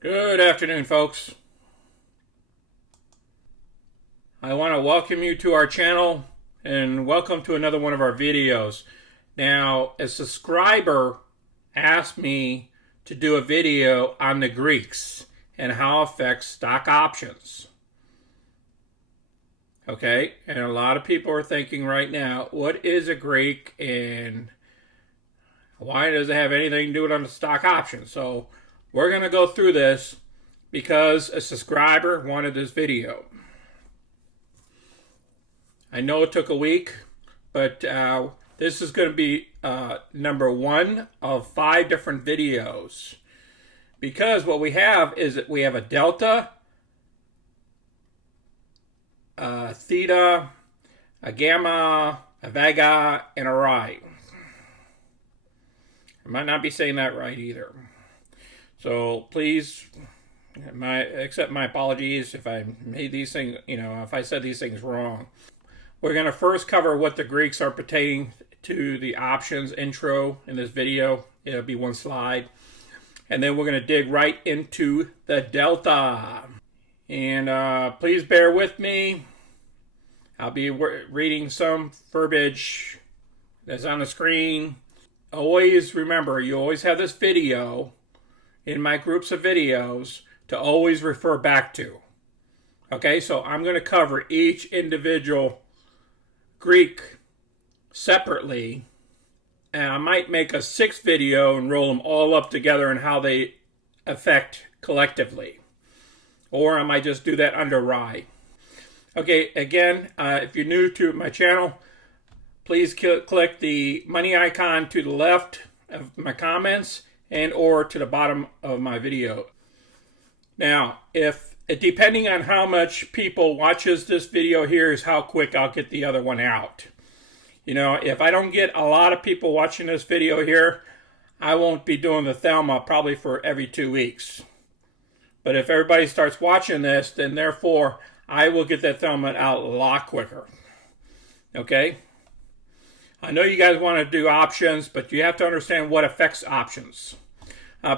Good afternoon, folks. I want to welcome you to our channel and welcome to another one of our videos. Now, a subscriber asked me to do a video on the Greeks and how it affects stock options. Okay, and a lot of people are thinking right now, what is a Greek and why does it have anything to do with on the stock options? So we're going to go through this because a subscriber wanted this video. I know it took a week, but this is going to be number 1 of 5 different videos. Because what we have is that we have a delta, a theta, a gamma, a vega, and a RHO. I might not be saying that right either. So please accept my apologies if I made these things, if I said these things wrong. We're going to first cover what the Greeks are pertaining to the options intro in this video. It'll be one slide. And then we're going to dig right into the delta. And please bear with me. I'll be reading some verbiage that's on the screen. Always remember, you always have this video in my groups of videos to always refer back to. Okay, so I'm going to cover each individual Greek separately, and I might make a 6th video and roll them all up together and how they affect collectively. Or I might just do that under RHO. Okay, again, if you're new to my channel, please click the money icon to the left of my comments and or to the bottom of my video. Now, depending on how much people watches this video here is how quick I'll get the other one out. If I don't get a lot of people watching this video here, I won't be doing the Thelma probably for every 2 weeks. But if everybody starts watching this, then therefore I will get that Thelma out a lot quicker. Okay? I know you guys want to do options, but you have to understand what affects options.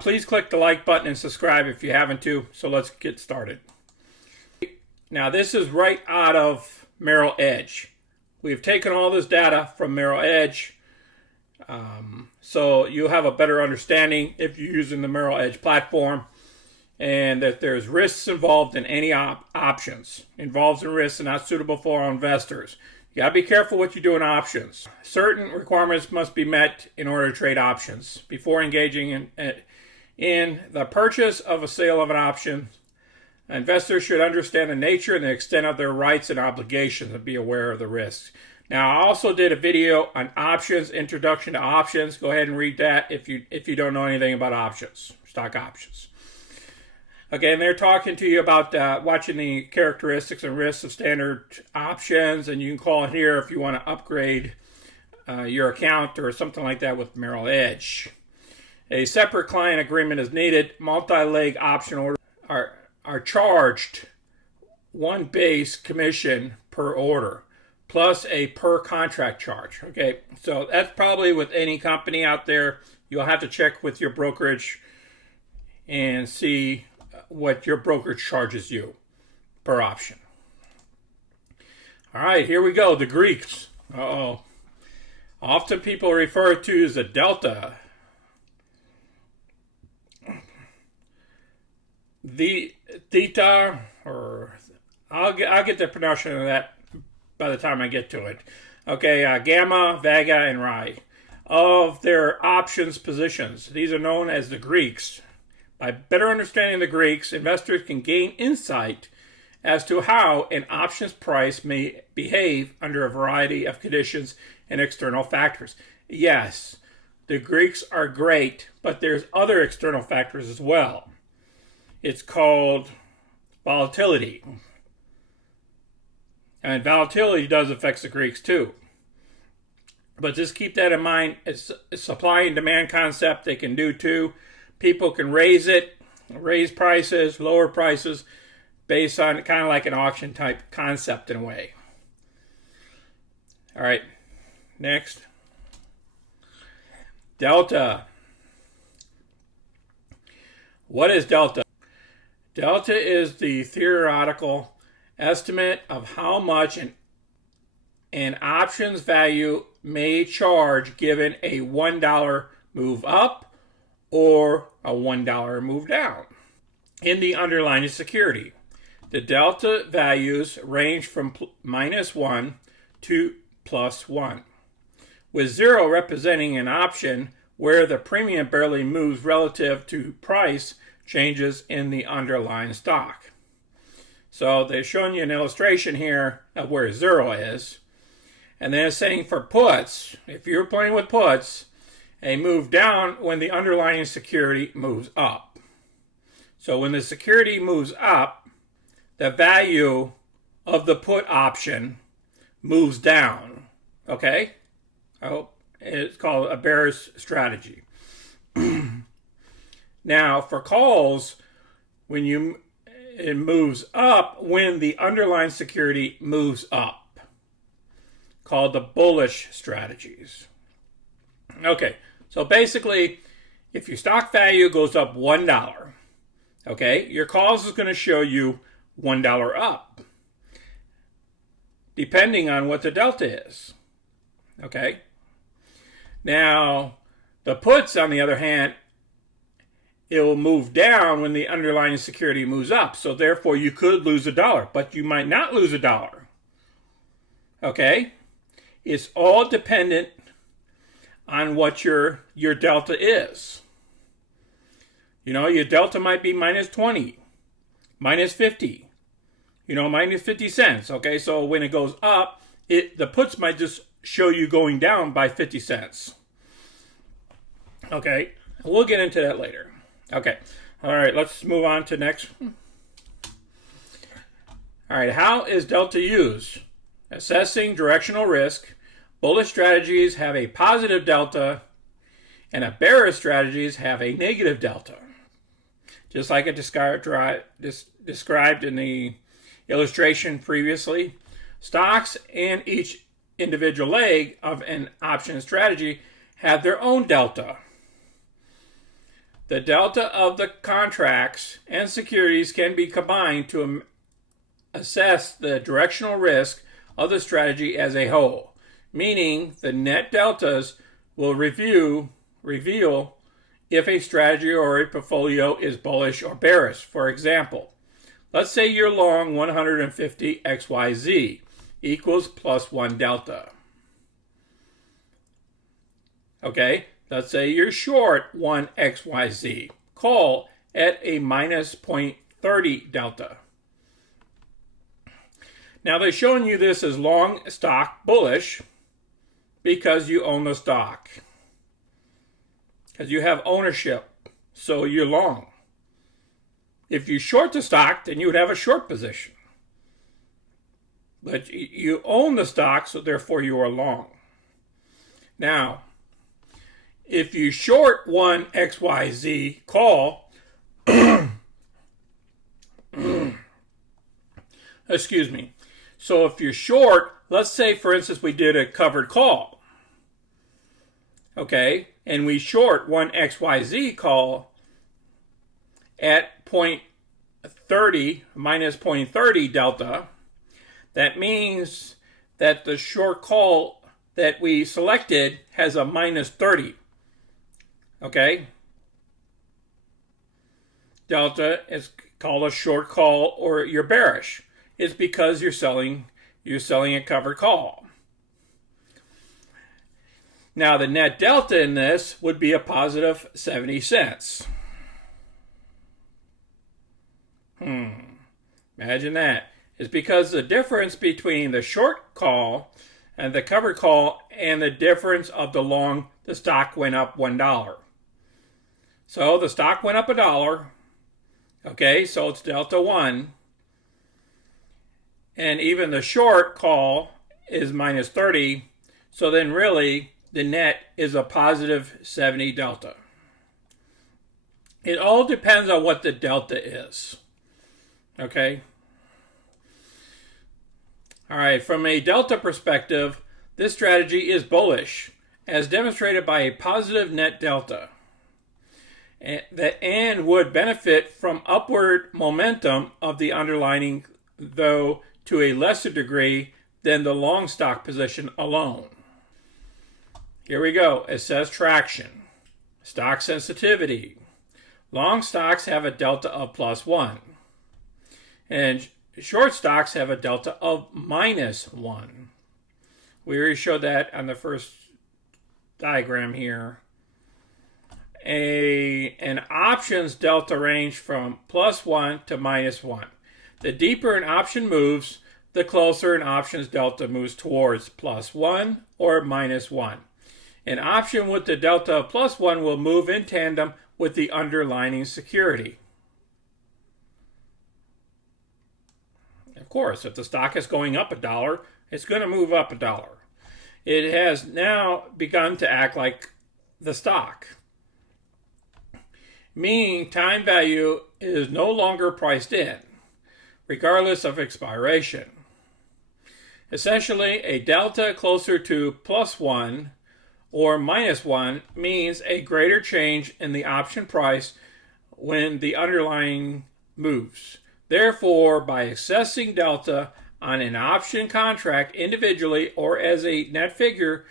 Please click the like button and subscribe if you haven't to. So let's get started. Now this is right out of Merrill Edge. We've taken all this data from Merrill Edge. So you'll have a better understanding if you're using the Merrill Edge platform. And that there's risks involved in any options. Involves in risks and not suitable for our investors. You gotta be careful what you do in options. Certain requirements must be met in order to trade options. Before engaging in the purchase of a sale of an option, investors should understand the nature and the extent of their rights and obligations and be aware of the risks. Now, I also did a video on options, introduction to options. Go ahead and read that if you don't know anything about options, stock options. Okay, and they're talking to you about watching the characteristics and risks of standard options, and you can call it here if you want to upgrade your account or something like that with Merrill Edge. A separate client agreement is needed. Multi-leg option orders are charged 1 base commission per order, plus a per contract charge. Okay, so that's probably with any company out there. You'll have to check with your brokerage and see what your brokerage charges you per option. All right, here we go. The Greeks. Often people refer to as a delta. The theta, or I'll get the pronunciation of that by the time I get to it. Okay, gamma, vega, and RHO of their options positions. These are known as the Greeks. By better understanding the Greeks, investors can gain insight as to how an options price may behave under a variety of conditions and external factors. Yes, the Greeks are great, but there's other external factors as well. It's called volatility. And volatility does affect the Greeks too. But just keep that in mind. It's a supply and demand concept they can do too. People can raise prices, lower prices, based on kind of like an auction type concept in a way. All right, next. Delta. What is delta? Delta is the theoretical estimate of how much an options value may charge given a $1 move up or a $1 move down in the underlying security. The delta values range from -1 to +1, with 0 representing an option where the premium barely moves relative to price changes in the underlying stock. So they're showing you an illustration here of where 0 is. And then it's saying for puts, if you're playing with puts, a move down when the underlying security moves up. So when the security moves up, the value of the put option moves down. Okay? It's called a bearish strategy. Now, for calls, it moves up when the underlying security moves up, called the bullish strategies. Okay, so basically, if your stock value goes up $1, okay, your calls is going to show you $1 up, depending on what the delta is. Okay? Now, the puts, on the other hand, it will move down when the underlying security moves up. So therefore, you could lose $1, but you might not lose $1. Okay? It's all dependent on what your delta is. You know, your delta might be -20, -50, -50 cents. Okay, so when it goes up, the puts might just show you going down by 50 cents. Okay, we'll get into that later. Okay, all right, let's move on to next. All right, how is delta used? Assessing directional risk. Bullish strategies have a positive delta, and bearish strategies have a negative delta. Just like it described in the illustration previously, stocks and each individual leg of an option strategy have their own delta. The delta of the contracts and securities can be combined to assess the directional risk of the strategy as a whole, meaning the net deltas will reveal if a strategy or a portfolio is bullish or bearish. For example, let's say you're long 150 XYZ equals +1 delta. Okay, let's say you're short 1 XYZ. Call at a -0.30 delta. Now they're showing you this as long stock bullish because you own the stock. Because you have ownership, so you're long. If you short the stock, then you would have a short position. But you own the stock, so therefore you are long. Now, if you short 1 XYZ call, excuse me. So if you're short, let's say, for instance, we did a covered call. Okay, and we short 1 XYZ call at -0.30 delta. That means that the short call that we selected has a -30. Okay? Delta is called a short call, or you're bearish. It's because you're selling a covered call. Now the net delta in this would be a positive 70 cents. Imagine that. It's because the difference between the short call and the covered call and the difference of the long, the stock went up $1. So the stock went up $1. Okay, so it's delta 1. And even the short call is -30. So then really the net is a positive 70 delta. It all depends on what the delta is. Okay? All right, from a delta perspective, this strategy is bullish, as demonstrated by a positive net delta. and would benefit from upward momentum of the underlying, though to a lesser degree than the long stock position alone. Here we go. It says traction. Stock sensitivity. Long stocks have a delta of +1. And short stocks have a delta of -1. We already showed that on the first diagram here. An options delta range from +1 to -1. The deeper an option moves, the closer an options delta moves towards +1 or -1. An option with the delta of +1 will move in tandem with the underlying security. Of course, if the stock is going up $1, it's going to move up $1. It has now begun to act like the stock, meaning time value is no longer priced in, regardless of expiration. Essentially, a delta closer to +1 or -1 means a greater change in the option price when the underlying moves. Therefore, by assessing delta on an option contract individually or as a net figure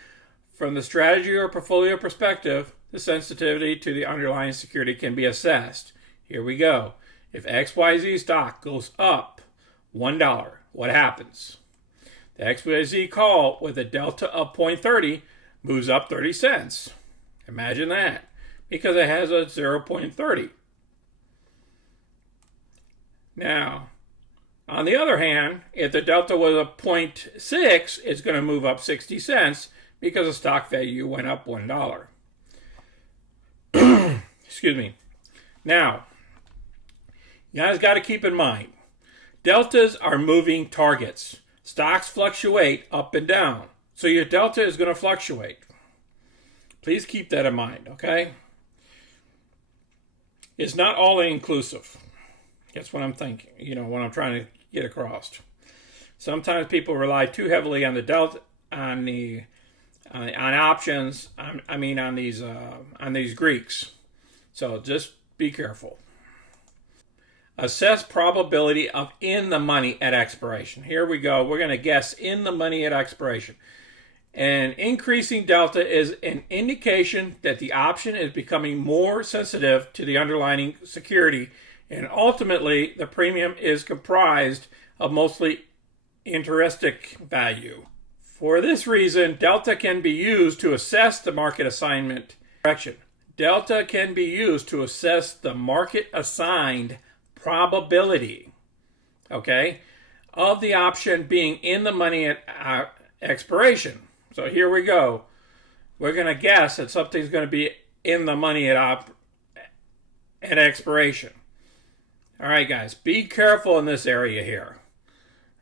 from the strategy or portfolio perspective, the sensitivity to the underlying security can be assessed. Here we go. If XYZ stock goes up $1, what happens? The XYZ call with a delta of 0.30 moves up 30 cents. Imagine that, because it has a 0.30. Now, on the other hand, if the delta was a 0.6, it's going to move up 60 cents because the stock value went up $1. Excuse me. Now, you guys got to keep in mind, deltas are moving targets. Stocks fluctuate up and down, so your delta is going to fluctuate. Please keep that in mind, okay? It's not all inclusive. That's what I'm thinking, what I'm trying to get across. Sometimes people rely too heavily on the delta, on options. On these Greeks. So just be careful. Assess probability of in the money at expiration. Here we go. We're going to guess in the money at expiration. An increasing delta is an indication that the option is becoming more sensitive to the underlying security, and ultimately the premium is comprised of mostly intrinsic value. For this reason, delta can be used to assess the market assignment direction. Delta can be used to assess the market assigned probability, of the option being in the money at expiration. So here we go. We're going to guess that something's going to be in the money at expiration. All right, guys, be careful in this area here.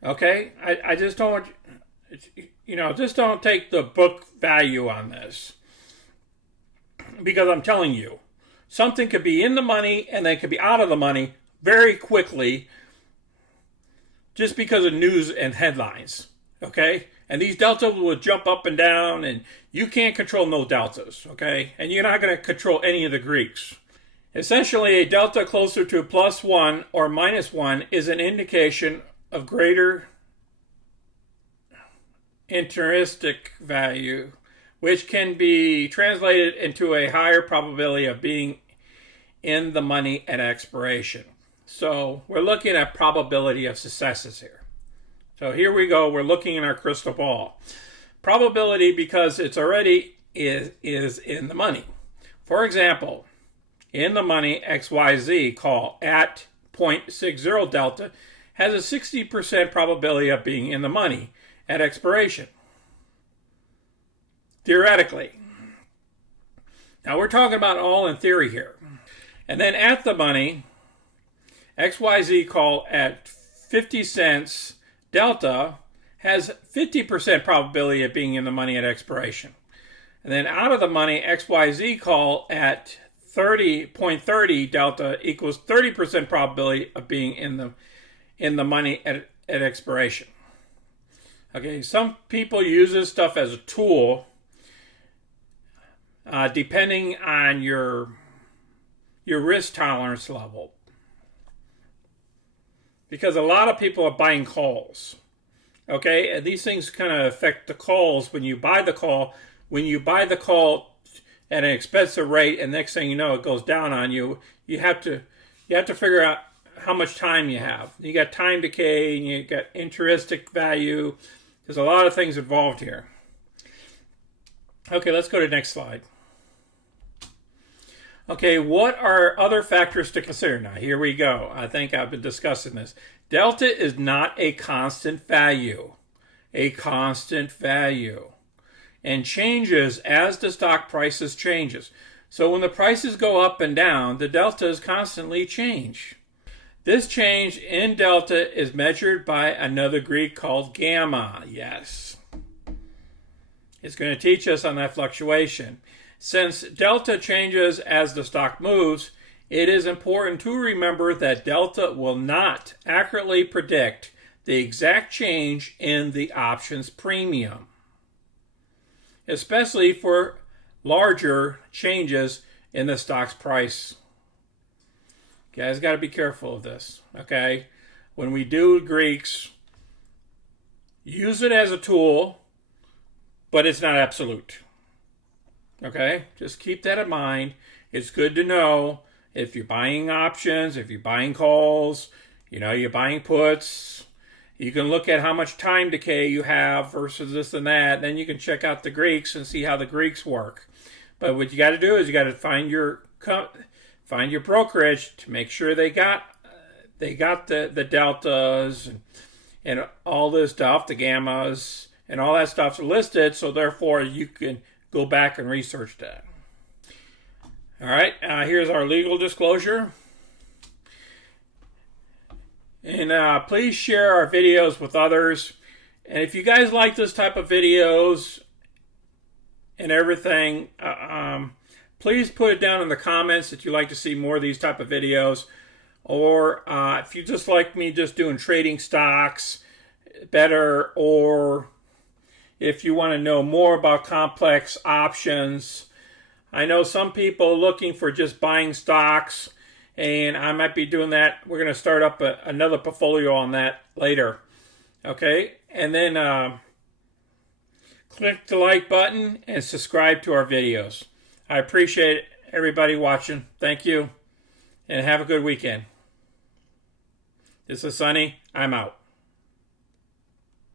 Okay? I just don't, just don't take the book value on this. Because I'm telling you, something could be in the money and then it could be out of the money very quickly just because of news and headlines. Okay? And these deltas will jump up and down, and you can't control no deltas. Okay? And you're not going to control any of the Greeks. Essentially, a delta closer to +1 or -1 is an indication of greater intrinsic value, which can be translated into a higher probability of being in the money at expiration. So we're looking at probability of successes here. So here we go. We're looking in our crystal ball. Probability, because it's already is in the money. For example, in the money XYZ call at 0.60 delta has a 60% probability of being in the money at expiration. Theoretically. Now we're talking about all in theory here. And then at the money, XYZ call at 50 cents delta has 50% probability of being in the money at expiration. And then out of the money, XYZ call at 30.30 delta equals 30% probability of being in the money at expiration. Okay, some people use this stuff as a tool, depending on your your risk tolerance level. Because a lot of people are buying calls. Okay, and these things kind of affect the calls when you buy the call. When you buy the call at an expensive rate, and next thing you know, it goes down on you. You have to figure out how much time you have. You got time decay, and you got intrinsic value. There's a lot of things involved here. Okay, let's go to the next slide. Okay, what are other factors to consider? Now, here we go. I think I've been discussing this. Delta is not a constant value. A constant value. And changes as the stock prices changes. So when the prices go up and down, the deltas constantly change. This change in delta is measured by another Greek called gamma. Yes. It's going to teach us on that fluctuation. Since delta changes as the stock moves, it is important to remember that delta will not accurately predict the exact change in the options premium, especially for larger changes in the stock's price. You guys got to be careful of this, okay? When we do Greeks, use it as a tool, but it's not absolute. Okay, just keep that in mind. It's good to know if you're buying options, if you're buying calls, you're buying puts. You can look at how much time decay you have versus this and that. Then you can check out the Greeks and see how the Greeks work. But what you got to do is you got to find your brokerage to make sure they got the deltas and all this stuff, the gammas and all that stuff's listed. So therefore you can go back and research that. All right, here's our legal disclosure. And please share our videos with others. And if you guys like this type of videos and everything, please put it down in the comments that you'd like to see more of these type of videos. Or if you just like me just doing trading stocks better, or if you want to know more about complex options. I know some people looking for just buying stocks, and I might be doing that. We're going to start up another portfolio on that later. Okay, and then click the like button and subscribe to our videos. I appreciate everybody watching. Thank you, and have a good weekend. This is Sonny. I'm out.